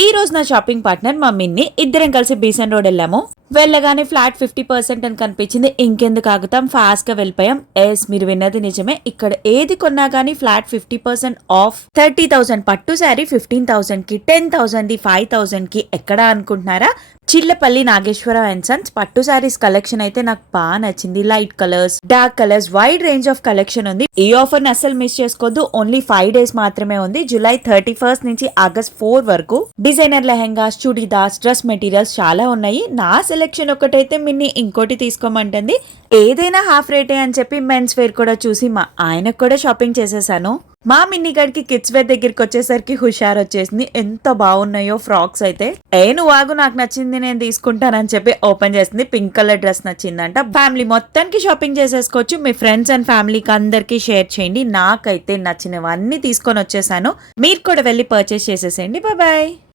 ఈ రోజు నా షాపింగ్ పార్ట్నర్ మా మిన్ని ఇద్దరం కలిసి బీసెన్ రోడ్ వెళ్ళాము. వెళ్ళగానే ఫ్లాట్ 50% అని కనిపించింది. ఇంకెందుకు ఆగుతాం, ఫాస్ట్ గా వెళ్ళిపోయాం. ఎస్, మీరు విన్నది నిజమే. ఇక్కడ ఏది కొన్నా గానీ ఫ్లాట్ 50% ఆఫ్. 30,000 పట్టు శారీ 15,000 కి, 10,000 5,000 కి. ఎక్కడ అనుకుంటున్నారా? చిల్లపల్లి నాగేశ్వరరావు అండ్ సన్స్ పట్టు శారీస్ కలెక్షన్ అయితే నాకు బాగా నచ్చింది. Light colours, dark colours, wide range of collection ఉంది. ఈ ఆఫర్ ని అస్సలు మిస్ చేసుకోవద్దు. ఓన్లీ 5 days మాత్రమే ఉంది. జూలై 31 నుంచి ఆగస్ట్ 4 వరకు. Designer lehengas, churidars, dress materials చాలా ఉన్నాయి. నా సెలెక్షన్ ఒకటైతే మిన్ని ఇంకోటి తీసుకోమంటుంది. ఏదైనా హాఫ్ రేటే అని చెప్పి మెన్స్ వేర్ కూడా చూసి మా ఆయనకు కూడా షాపింగ్ చేసేసాను. మా మిన్ని గడికి కిడ్స్ వేర్ దగ్గరికి వచ్చేసరికి హుషారు వచ్చేసింది. ఎంత బాగున్నాయో ఫ్రాక్స్ అయితే. నువ్వు ఆగు, నాకు నచ్చింది నేను తీసుకుంటానని చెప్పి ఓపెన్ చేసింది. పింక్ కలర్ డ్రెస్ నచ్చిందంట. ఫ్యామిలీ మొత్తానికి షాపింగ్ చేసేసుకోవచ్చు. మీ ఫ్రెండ్స్ అండ్ ఫ్యామిలీకి అందరికి షేర్ చేయండి. నాకైతే నచ్చినవన్నీ తీసుకొని వచ్చేసాను. మీరు కూడా వెళ్ళి పర్చేస్ చేసేసేయండి. బాయ్.